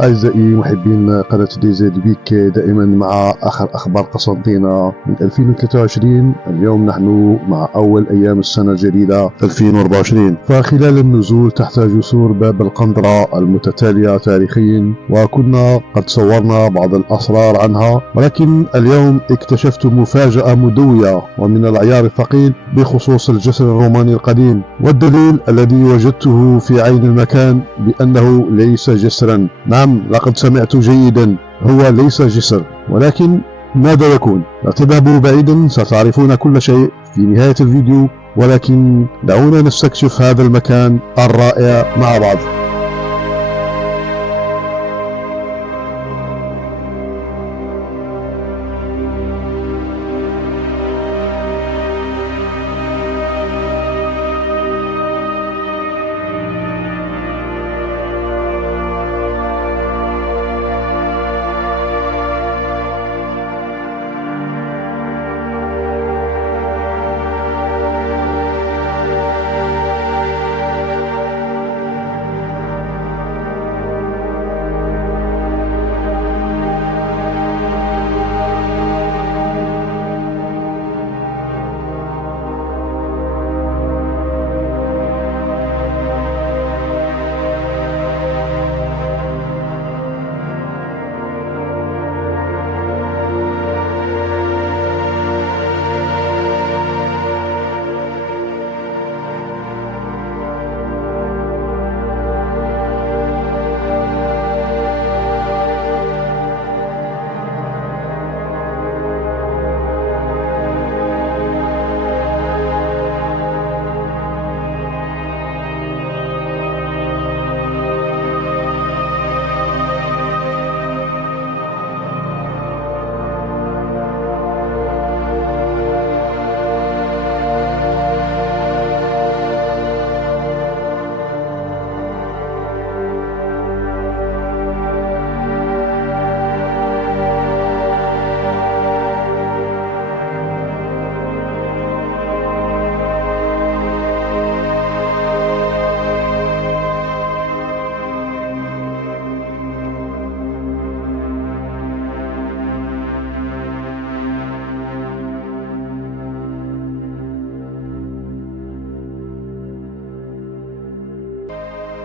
أعزائي محبين قناة دي زد بيك دائما مع آخر أخبار قسنطينة من 2023. اليوم نحن مع أول أيام السنة الجديدة 2024. فخلال النزول تحت جسور باب القنطرة المتتالية تاريخيا، وكنا قد صورنا بعض الأسرار عنها، ولكن اليوم اكتشفت مفاجأة مدوية ومن العيار الثقيل بخصوص الجسر الروماني القديم، والدليل الذي وجدته في عين المكان بأنه ليس جسرا. نعم، لقد سمعت جيدا، هو ليس جسر، ولكن ماذا يكون؟ لا تذهبوا بعيدا، ستعرفون كل شيء في نهاية الفيديو، ولكن دعونا نستكشف هذا المكان الرائع مع بعض.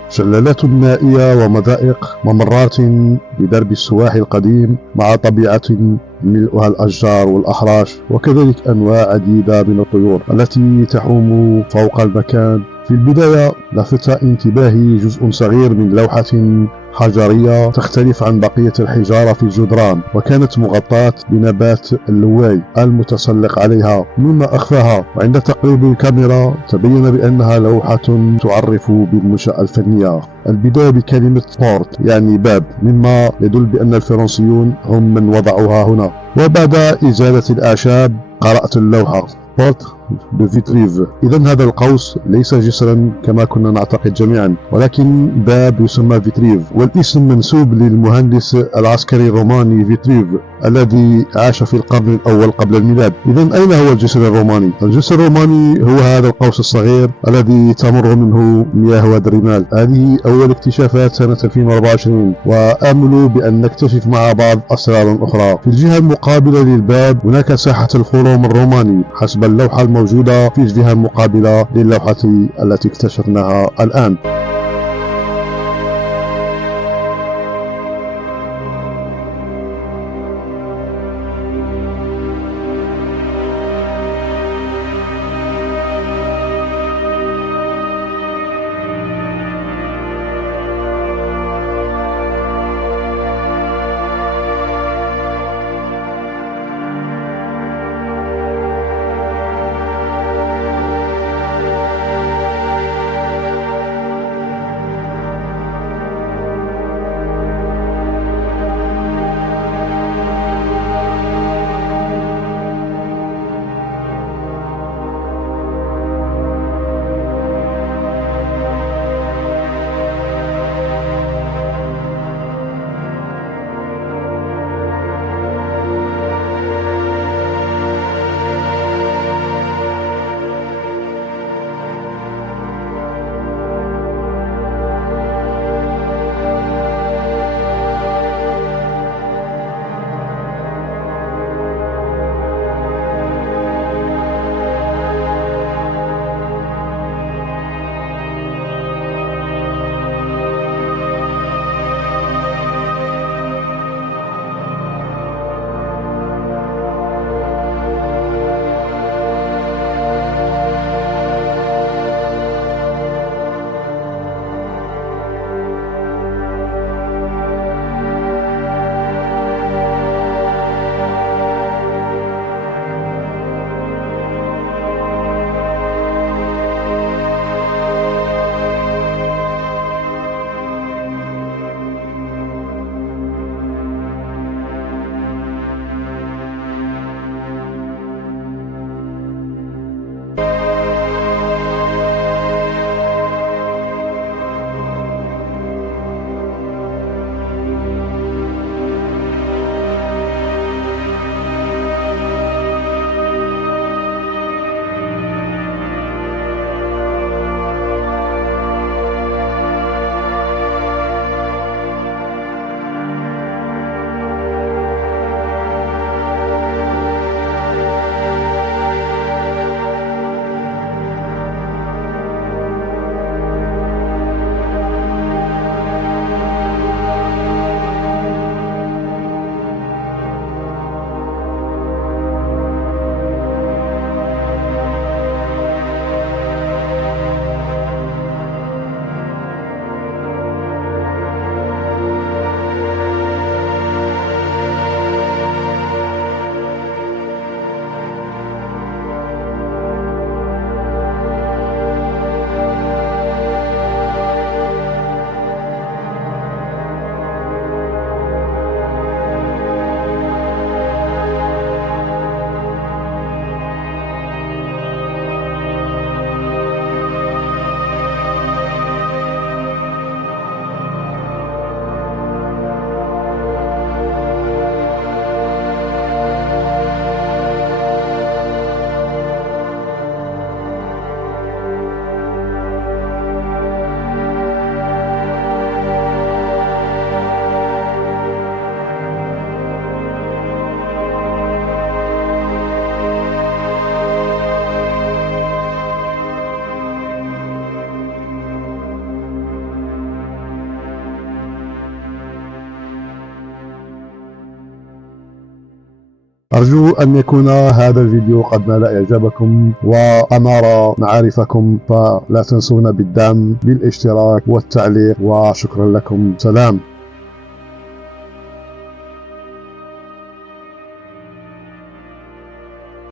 شلالات مائية ومضائق، ممرات بدرب السواحل القديم مع طبيعة ملؤها الأشجار والأحراش، وكذلك أنواع عديدة من الطيور التي تحوم فوق المكان. في البداية لفت انتباهي جزء صغير من لوحة حجرية تختلف عن بقية الحجارة في الجدران، وكانت مغطاة بنبات اللواي المتسلق عليها مما أخفاها، وعند تقريب الكاميرا تبين بأنها لوحة تعرف بالمنشأة الفنية. البداية بكلمة بورت يعني باب، مما يدل بأن الفرنسيون هم من وضعوها هنا. وبعد إزالة الأعشاب قرأت اللوحة بورت بفيتريف. إذن هذا القوس ليس جسرا كما كنا نعتقد جميعا، ولكن باب يسمى فيتريف، والاسم منسوب للمهندس العسكري الروماني فيتريف الذي عاش في القرن الأول قبل الميلاد. إذن أين هو الجسر الروماني؟ الجسر الروماني هو هذا القوس الصغير الذي تمر منه مياه وادي الرمال. هذه أول اكتشافات سنة 2024، وآمل بأن نكتشف مع بعض أسرارا أخرى. في الجهة المقابلة للباب هناك ساحة الخروم الروماني حسب اللوحة الموجودة في الجهة المقابلة للوحة التي اكتشفناها الآن. أرجو أن يكون هذا الفيديو قد نال إعجابكم وأنار معارفكم، فلا تنسونا بالدعم بالاشتراك والتعليق، وشكرا لكم. سلام.